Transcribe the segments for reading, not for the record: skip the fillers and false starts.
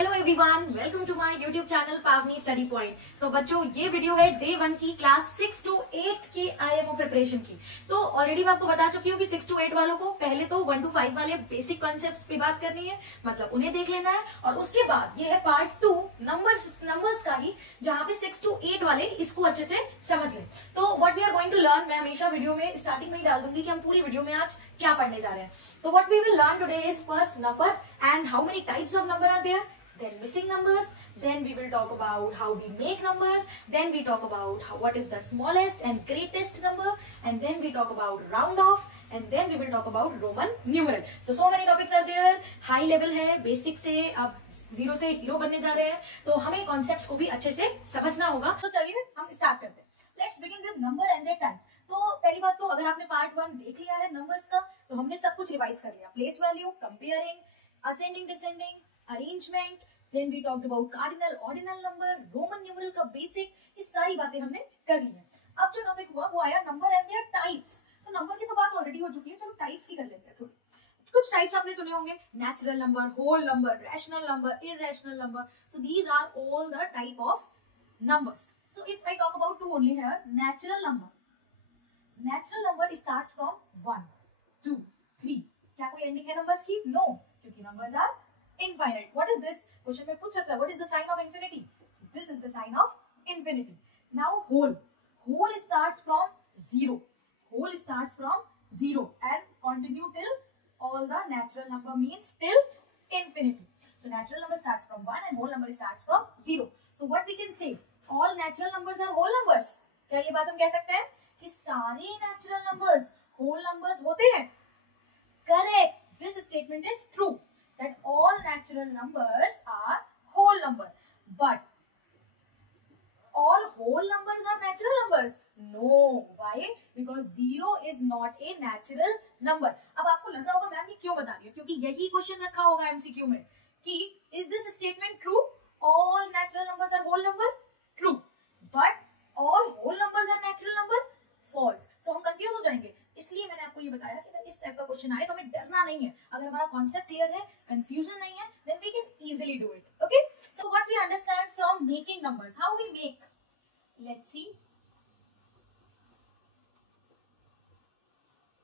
Hello everyone, welcome to my YouTube channel Pavani study point. तो बच्चों, ये वीडियो है डे 1 की क्लास 6 to 8 की आईएमओ प्रिपरेशन की। तो ऑलरेडी मैं आपको बता चुकी हूँ कि 6 to 8 वालों को पहले तो 1 to 5 वाले बेसिक कॉन्सेप्ट्स पे बात करनी है, मतलब उन्हें देख लेना है। और उसके बाद ये है पार्ट 2 नंबर्स का ही, जहाँ पे 6 to 8 वाले इसको अच्छे से समझ लें। तो what we are going to learn, मैं हमेशा वीडियो में स्टार्टिंग में ही डाल दूंगी कि हम पूरी वीडियो में आज क्या पढ़ने जा रहे हैं। तो what we will learn today is first number and how many types of number are there, then missing numbers, then we will talk about how we make numbers, then we talk about what is the smallest and greatest number, and then we talk about round off, and then we will talk about Roman numeral. So many topics are there. High level है, basic से अब zero से hero बनने जा रहे हैं, तो हमें कॉन्सेप्ट्स को भी अच्छे से समझना होगा। तो चलिए हम स्टार्ट करते हैं। Let's begin with number and their type. तो पहली बात, तो अगर आपने पार्ट 1 देख लिया है नंबर्स का, तो हमने सब कुछ रिवाइज कर लिया। Place value, comparing, ascending descending, arrangement, then we talked about cardinal ordinal number, Roman numeral का बेसिक, ये सारी बातें हमने कर ली है। अब जो टॉपिक हुआ वो आया नंबर एंड देयर टाइप्स। तो नंबर की तो बात ऑलरेडी हो चुकी है, चलो टाइप्स की कर लेते हैं थोड़ी। कुछ टाइप्स आपने सुने होंगे, natural number, whole number, rational number, irrational number. So these are all the type of numbers. So if I talk about two only here, natural number starts from 1 2 3। क्या कोई एंडिंग है नंबर्स की? No, क्योंकि numbers are infinite. What is this? Question में पूछ सकता है, what is the sign of infinity? This is the sign of infinity. Now whole starts from 0. Whole starts from 0 and continue till all the natural number means till infinity. So natural number starts from 1 and whole number starts from 0. So what we can say? All natural numbers are whole numbers. क्या ये बात हम कह सकते हैं कि सारे natural numbers whole numbers होते हैं? Correct. This statement is true. That all natural numbers are whole number, but all whole numbers are natural numbers? No. Why? Because 0 is not a natural number. अब आपको लग रहा होगा ma'am ये क्यों बता रही है, क्योंकि यही क्वेश्चन रखा होगा एमसीक्यू में कि is this statement true? All natural numbers are whole number? True. But all whole numbers are natural number? False. So हम कंफ्यूज हो जाएंगे, इसलिए मैंने आपको ये बताया कि अगर इस टाइप का क्वेश्चन आए तो हमें डरना नहीं है। अगर हमारा कॉन्सेप्ट क्लियर है, कंफ्यूजन नहीं है, then we can easily do it. Okay, so what we understand from making numbers, how we make, let's see.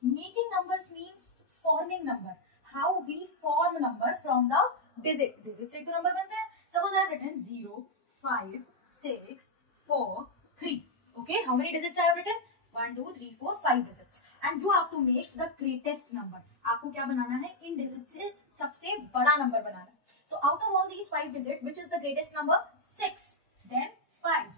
Making numbers means forming number. How we form number from the digit से तो number बनते हैं। Suppose I have written 0 5 6 4 3। Okay, how many digits I have written? 1 2 3 4 5 digits, and you have to make the greatest number. आपको क्या बनाना है? इन digit से सबसे बड़ा नंबर बनाना है। So out of all these 5 digits, which is the greatest number? 6, then 5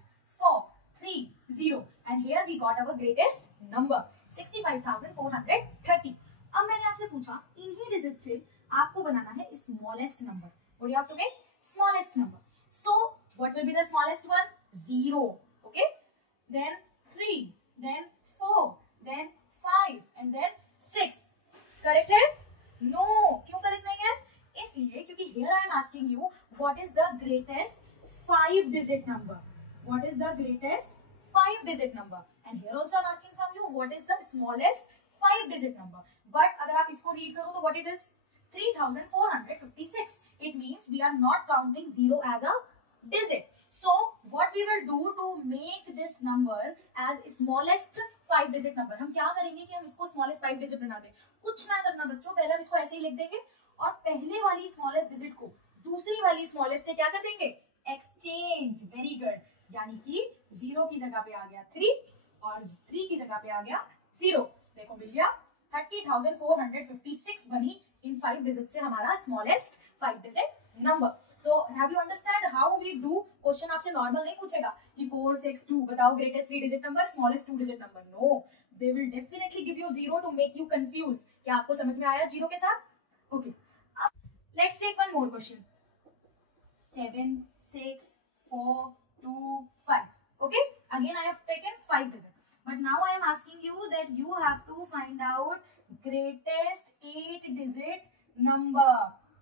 4 3 0, and here we got our greatest number 65,430. अब मैंने आपसे पूछा इन्हीं डिजिट से आपको बनाना है smallest number. What do you have to make? Smallest number. So what will be the smallest one? 0. Okay, then 3, then 4, then 5, and then 6. Correct है? No. क्यों करेक्ट नहीं है? इसलिए क्योंकि here I am asking you what is the greatest 5 digit number. What is the greatest 5 digit number? And here also I am asking from you what is the smallest 5 digit number. But अगर आप इसको read करो तो what it is? 3,456. It means we are not counting 0 as a digit. So what we will do to make this number as smallest 5 digit number, हम क्या करेंगे कि हम इसको smallest 5 digit बना दें। कुछ ना करना बच्चों, पहले हम इसको ऐसे ही लिख देंगे और पहले वाली smallest digit को दूसरी वाली smallest से क्या कर देंगे? एक्सचेंज। Very good. यानी कि 0 की जगह पे आ गया 3 और 3 की जगह पे आ गया 0। देखो मिल गया 30,456 बनी इन 5 डिजिट से हमारा smallest 5 digit number. So have you understand how we do? Question आपसे नॉर्मल नहीं पूछेगा कि 4 6 2 बताओ greatest 3 digit number, smallest 2 digit number. No, they will definitely give you 0 to make you confuse. क्या आपको समझ में आया 0 के साथ? Okay, let's take one more question. 7 6 4 2 5. Okay, again I have taken 5 digits, but now I am asking you that you have to find out greatest 8 digit number.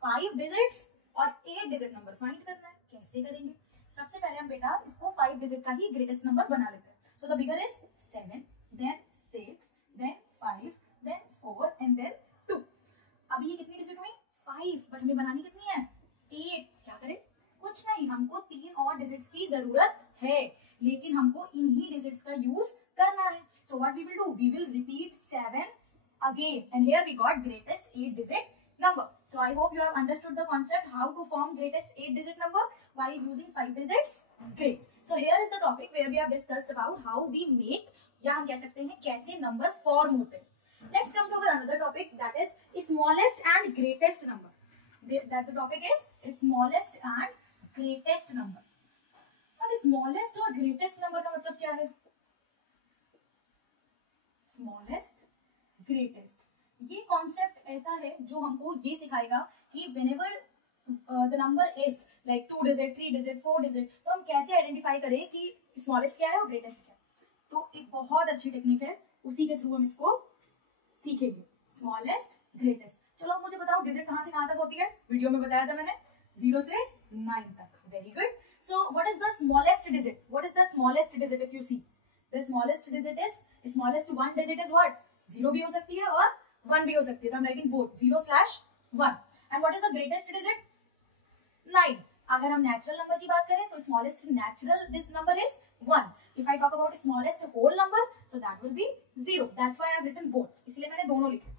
5 digits और 8 digit number find करना है। कैसे करेंगे? सबसे पहले हम बेटा इसको 5 डिजिट का ही ग्रेटेस्ट नंबर बना लेते हैं। So the bigger is 7, then 6, then 5, then 4 and then 2। अब ये कितनी डिजिट हुई? 5, बट हमें बनानी कितनी है? 8। क्या करें? कुछ नहीं, हमको 3 और डिजिट्स की जरूरत है, लेकिन हमको इन्हीं डिजिट्स का यूज करना है. So what we will do, we will repeat 7 again, and here we got greatest 8 digit number. So I hope you have understood the concept how to form greatest 8 digit number while using 5 digits. Great. So here is the topic where we have discussed about how we make, या हम कह सकते हैं कैसे number form होते हैं. Let's come to another topic, that is smallest and greatest number. That the topic is smallest and greatest number. अब smallest और greatest number का मतलब क्या है? Smallest, greatest, ये कॉन्सेप्ट ऐसा है जो हमको ये सिखाएगा कि whenever the number is like 2 digit, 3 digit, 4 digit, तो हम कैसे आइडेंटिफाई करें कि स्मॉलेस्ट क्या है और ग्रेटेस्ट क्या है. तो एक बहुत अच्छी टेक्निक है, उसी के थ्रू हम इसको सीखेंगे. Smallest, greatest. चलो अब मुझे बताओ डिजिट कहां से कहां तक होती है. वीडियो में बताया था मैंने 0 से 9 तक. Very good. So what is the smallest digit? What is the smallest digit? If you see the smallest digit is, smallest one digit is what? 0 भी हो सकती है और 1 भी हो सकती है. तो I'm writing both 0/1. And what is the greatest digit? 9. अगर हम नेचुरल नंबर की बात करें तो smallest natural this number is 1. If I talk about smallest whole number, so that will be 0. That's why I have written both. इसलिए मैंने दोनों लिखे.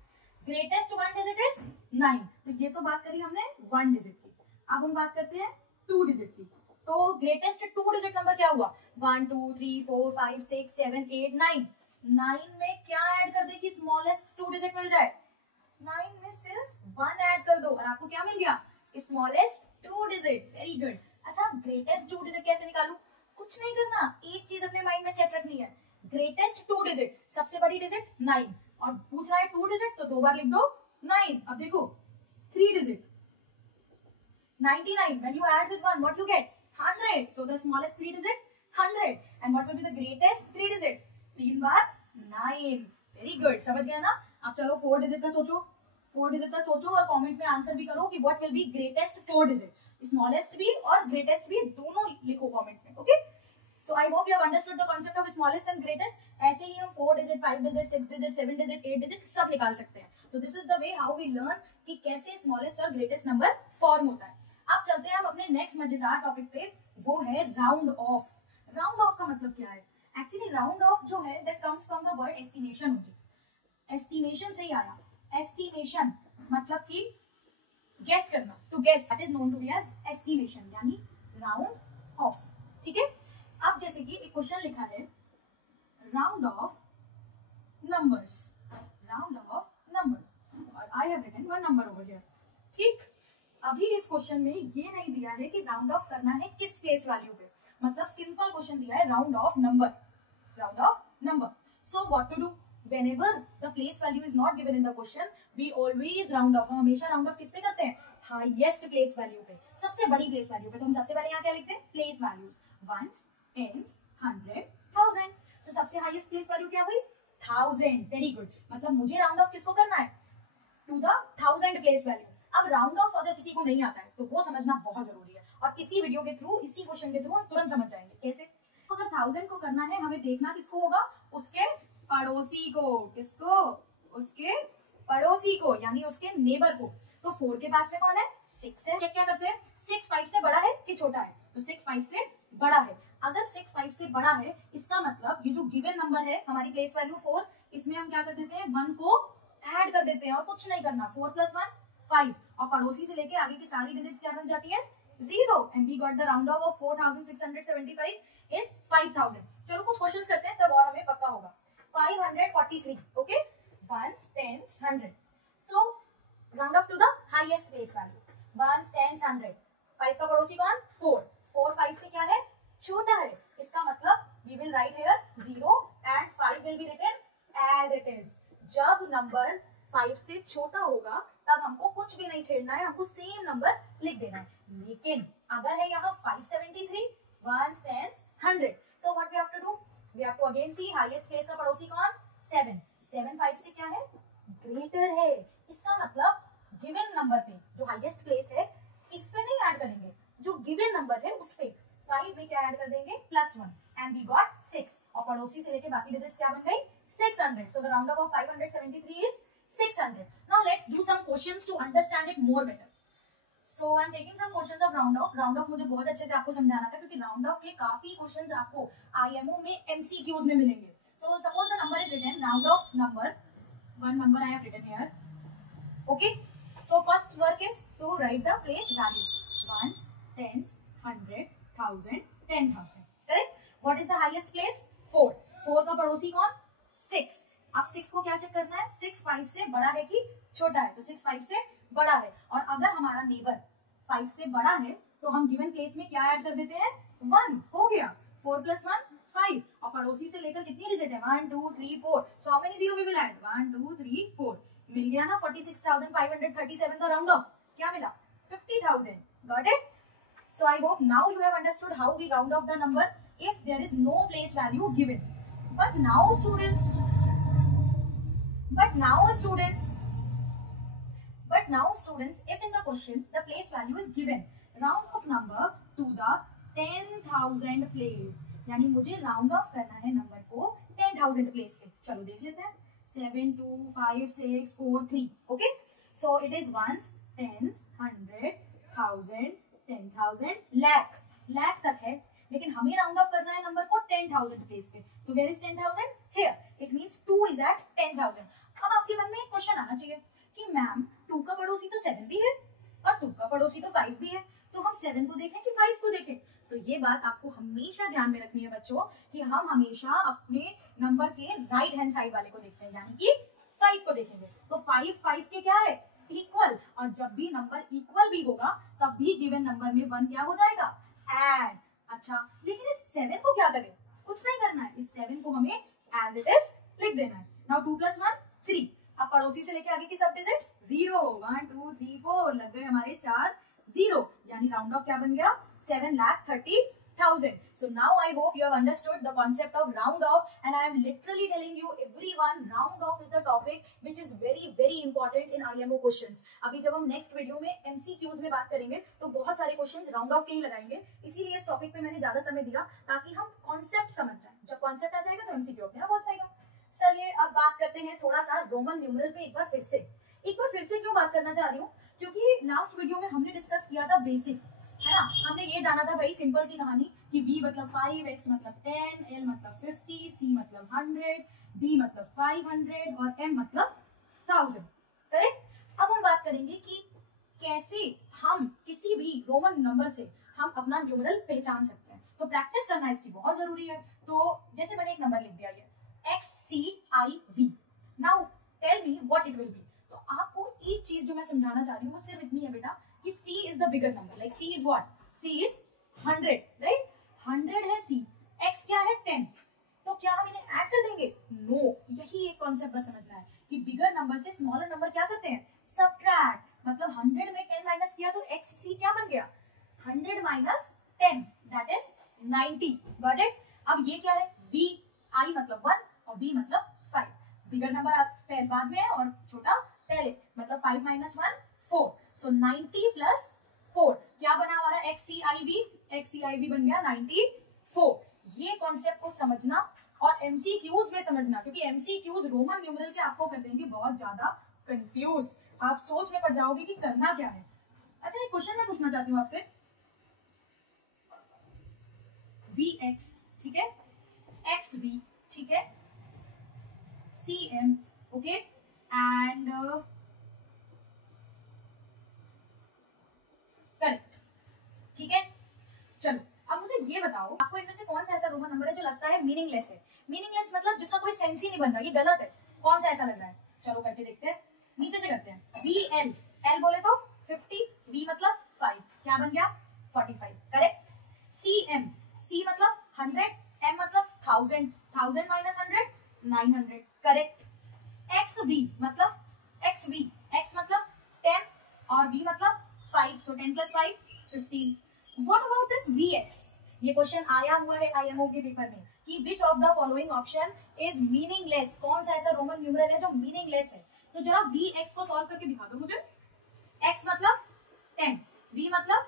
Greatest one digit is 9. तो ये तो बात करी हमने 1 डिजिट की. अब हम बात करते हैं 2 डिजिट की. तो ग्रेटेस्ट 2 डिजिट नंबर क्या हुआ? 1 2 3 4 5 6 7 8 9. 9 में क्या ऐड कर दे कि स्मॉलेस्ट 2 डिजिट मिल जाए? 9 में सिर्फ 1 ऐड कर दो और आपको क्या मिल गया? Smallest 2 digit. Very good. अच्छा, ग्रेटेस्ट 2 डिजिट कैसे निकालू? कुछ नहीं करना, एक चीज अपने माइंड में सेट रखनी है. ग्रेटेस्ट 2 डिजिट, सबसे बड़ी डिजिट 9, और पूछ रहा है 2 डिजिट तो 2 बार लिख दो 9. अब देखो 3 digit 99. When you add with 1, what you get? 100. So the smallest 3 digit 100. And what will be the greatest 3 digit? 3 bar 9. Very good. समझ गया ना. अब चलो 4 डिजिट का सोचो. 4 डिजिट का सोचो और कमेंट में आंसर भी करो कि what will be greatest 4 digit. Smallest भी और ग्रेटेस्ट भी दोनों लिखो कमेंट में. Okay. So I hope you have understood the concept of smallest and greatest. ऐसे ही हम 4 digit, 5 digit, 6 digit, 7 digit, 8 digit सब निकाल सकते हैं. So this is the way how we learn कि कैसे स्मॉलेस्ट और ग्रेटेस्ट नंबर फॉर्म होता है. अब चलते हैं हम अपने नेक्स्ट मजेदार टॉपिक पे, वो है राउंड ऑफ. राउंड ऑफ का मतलब क्या है? एक्चुअली राउंड ऑफ जो है that comes from the word estimation. Estimation से ही आया. एस्टिमेशन मतलब कि गेस करना, to guess, that is known to be as estimation, यानी राउंड ऑफ. ठीक है. अब जैसे कि एक क्वेश्चन लिखा है, round off numbers. Round off numbers, और I have written one number over here. ठीक. अभी इस क्वेश्चन में ये नहीं दिया है कि राउंड ऑफ करना है किस प्लेस वैल्यू पे. मतलब सिंपल क्वेश्चन दिया है round off number. Round off number. So what to do? Whenever the place value is not given in the question, we always round off. हम हमेशा राउंड ऑफ किस पे करते हैं? हाईएस्ट प्लेस वैल्यू पे, सबसे बड़ी प्लेस वैल्यू पे. तो हम सबसे पहले यहाँ क्या लिखते हैं? Place values. Ones, tens, 100, 1000. सो सबसे हाईएस्ट प्लेस वैल्यू क्या हुई? 1000. Very good. मतलब मुझे राउंड ऑफ किसको करना है? To the 1000 place value. अब राउंड ऑफ अगर किसी को नहीं आता है तो वो समझना बहुत जरूरी है, और इसी वीडियो के थ्रू, इसी क्वेश्चन के थ्रू हम तुरंत समझ जाएंगे कैसे. अगर 1000 को करना है, हमें देखना किसको होगा? उसके पड़ोसी को. किसको? उसके पड़ोसी को, यानी उसके नेबर को. तो 4 के पास में कौन है? 6 है. चेक क्या करते हैं? 6 5 से बड़ा है कि छोटा है? तो 6 5 से बड़ा है. अगर 6 5 से बड़ा है, इसका मतलब ये जो गिवन नंबर है हमारी प्लेस वैल्यू 4, इसमें हम क्या कर देते हैं? 1 को ऐड कर देते हैं और कुछ नहीं करना. 4 + 1 5, और पड़ोसी से लेके आगे की सारी डिजिट्स क्या बन जाती है? 0. And we got the round off 4675 is 5000. चलो कुछ क्वेश्चंस करते हैं, तब और हमें पक्का होगा. 543. Okay. Ones, tens, 100. So round off to the highest place value. Ones, tens, 100. 5 का पड़ोसी कौन? 4. 4 5 से क्या है? छोटा है. इसका मतलब we will write here 0 and 5 will be written as it is. जब नंबर 5 से छोटा होगा तब हमको कुछ भी नहीं छेड़ना है, हमको सेम नंबर लिख देना है. लेकिन अगर है यहाँ 573, ones, tens, 100. So what we have to do? We have to again see highest place का पड़ोसी कौन? 7. 7 5 से क्या है? ग्रेटर है. इसका मतलब गिवन नंबर पे जो हाईएस्ट प्लेस है इस पे नहीं ऐड करेंगे, जो गिवन नंबर है उस पे 5 में क्या ऐड कर देंगे? +1. And we got 6. और पड़ोसी से लेके बाकी डिजिट्स क्या बन गई? 600. So the round off 573 is 600. Now let's do some questions to understand it more better. So I am taking some questions of round off. Round off मुझे बहुत अच्छे से आपको समझाना था क्योंकि राउंड ऑफ के काफी क्वेश्चंस आपको आईएमओ में एमसीक्यूज में मिलेंगे। So suppose the number is written round off number, one number I have written here. Okay, so first work is to write the place value, ones, tens, 100, 1000, 10,000. Correct? What is the highest place? 4. 4 का पड़ोसी कौन? 6. अब 6 को क्या check करना है? 6 5 से बड़ा है कि छोटा है? तो 6 5 से बड़ा है, और अगर हमारा नेबर 5 से बड़ा है तो हम गिवन प्लेस में क्या ऐड कर देते हैं? 1 हो गया। 4 + 1 5, और पड़ोसी से लेकर कितनी डिजिट है? 1 2 3 4। So how many zero we will add? 1 2 3 4। मिल गया ना 46,537 का राउंड ऑफ। क्या मिला? 50,000। Got it? So I hope now you have understood how we round off the number if there is no place value given. But now students, if in the question the place value is given, round off number to the 10,000 place, यानी मुझे round of करना है number को 10,000 place पे। चलो देख लेते हैं। 7 2 5 6 4 3। Okay, so it is ones, tens, 100, 1000, 10,000, lakh तक है, लेकिन हमें राउंड ऑफ करना है नंबर को 10,000 प्लेस पे। So where is 10,000? Here. It means 2 is at 10,000। अब आपके मन में एक क्वेश्चन आना चाहिए कि मैम 2 का पड़ोसी तो 7 भी है और 2 का पड़ोसी तो 5 भी है, तो हम 7 को देखें कि 5 को देखें? तो ये बात आपको हमेशा ध्यान में रखनी है बच्चों कि हम हमेशा अपने नंबर के राइट हैंड साइड वाले को देखते हैं, यानी कि 5 को देखेंगे। तो 5 5 के क्या है? इक्वल। और जब भी नंबर इक्वल भी होगा तब भी गिवन नंबर में 1 क्या हो जाएगा? ऐड। अच्छा, लेकिन इस 7 को क्या करें? कुछ नहीं करना है, इस 7 को हमें एज इट इज लिख देना है। नाउ 2 + 1 3। अब पड़ोसी से लेके आगे की सब डिजिट्स 0, 1 2 3 4, लग गए हमारे 4 0, यानी राउंड ऑफ क्या बन गया? 7,30,000. So now I hope you have understood the concept of round off, and I am literally telling you everyone, round off is the topic which is very very important in IMO questions. अभी जब हम next video में MCQs में बात करेंगे तो बहुत सारे क्वेश्चंस राउंड ऑफ के ही लगाएंगे, इसीलिए इस टॉपिक पे मैंने ज्यादा समय दिया ताकि हम कॉन्सेप्ट समझ जाएं। जब कॉन्सेप्ट आ जाएगा तो MCQ अपने आप हो जाएगा। चलिए अब बात करते हैं थोड़ा सा रोमन न्यूमरल पे। एक बार फिर से क्यों बात करना चाह रही हूँ? क्योंकि लास्ट वीडियो में हमने डिस्कस किया था बेसिक, है ना? हमने ये जाना था भाई सिंपल सी कहानी कि v मतलब 5, x मतलब 10, l मतलब 50, c मतलब 100, d मतलब 500 और m मतलब 1000। करेक्ट? अब हम बात करेंगे कि कैसे हम किसी भी रोमन नंबर से हम अपना न्यूमरल पहचान सकते हैं। तो प्रैक्टिस करना इसकी बहुत जरूरी है। तो जैसे मैंने एक नंबर लिख दिया, ये XCIV। Now tell me what it will be. तो आपको एक चीज जो मैं समझाना चाह रही हूँ वो सिर्फ इतनी है बेटा कि C is the bigger number, like C is what? C is 100, right? 100 है C, X क्या है? 10। तो क्या हम इन्हें ऐड कर देंगे? नो। यही एक कॉन्सेप्ट बस समझना है कि बिगर नंबर से स्मॉलर नंबर क्या करते हैं? सब्ट्रैक्ट। मतलब 100 में 10 माइनस किया तो XC क्या बन गया? 100 minus 10, that is 90। Got it? अब ये क्या है? VI मतलब 1 और V मतलब 5। बिगर नंबर बाद में है और छोटा पहले, मतलब 5 माइनस 1 4। सो 90 प्लस 4 क्या बना हमारा? XCIV बन गया 94। ये कॉन्सेप्ट को समझना और MCQs में समझना, क्योंकि MCQs रोमन न्यूमरल के आपको कर देंगे बहुत ज्यादा कंफ्यूज। आप सोच में पड़ जाओगे कि करना क्या है। अच्छा, एक क्वेश्चन मैं पूछना चाहती हूँ आपसे। VX ठीक है, XV ठीक है, CM ओके, एंड करेक्ट ठीक है। चलो अब मुझे ये बताओ, आपको इनमें से कौन सा ऐसा रोमन नंबर है जो लगता है मीनिंगलेस है? मीनिंगलेस मतलब जिसका कोई सेंस ही नहीं बन रहा, ये गलत है। कौन सा ऐसा लग रहा है? चलो करके देखते हैं, नीचे से करते हैं। VL, L बोले तो 50, V मतलब 5, क्या बन गया? 45। करेक्ट। CM, C मतलब 100, M मतलब 1000, 1000 माइनस 100 900। करेक्ट। XV मतलब XV, X मतलब 10 और V मतलब 5, so 10 plus 5 15। What about this VX? ये क्वेश्चन आया हुआ है IMO के पेपर में कि which of the following option is meaningless? कौन सा ऐसा रोमन न्यूमरल है जो मीनिंगलेस है? तो जरा VX को सॉल्व करके दिखा दो मुझे। X मतलब 10, V मतलब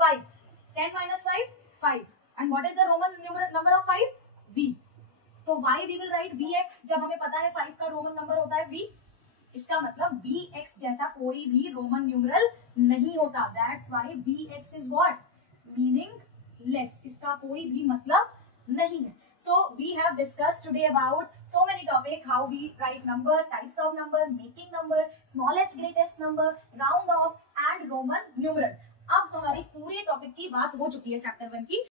5, 10 minus 5 5, and what is the Roman number of 5? V। तो why we will write VX जब हमें पता है 5 का रोमन नंबर होता है V? इसका मतलब Vx जैसा कोई भी रोमन न्यूमरल नहीं होता, that's why Vx is what, meaningless, इसका कोई भी मतलब नहीं है. So we have discussed today about so many topics, how we write number, types of number, making number, smallest greatest number, round off and Roman numeral. अब हमारी पूरे topic की बात हो चुकी है चैप्टर 1 की.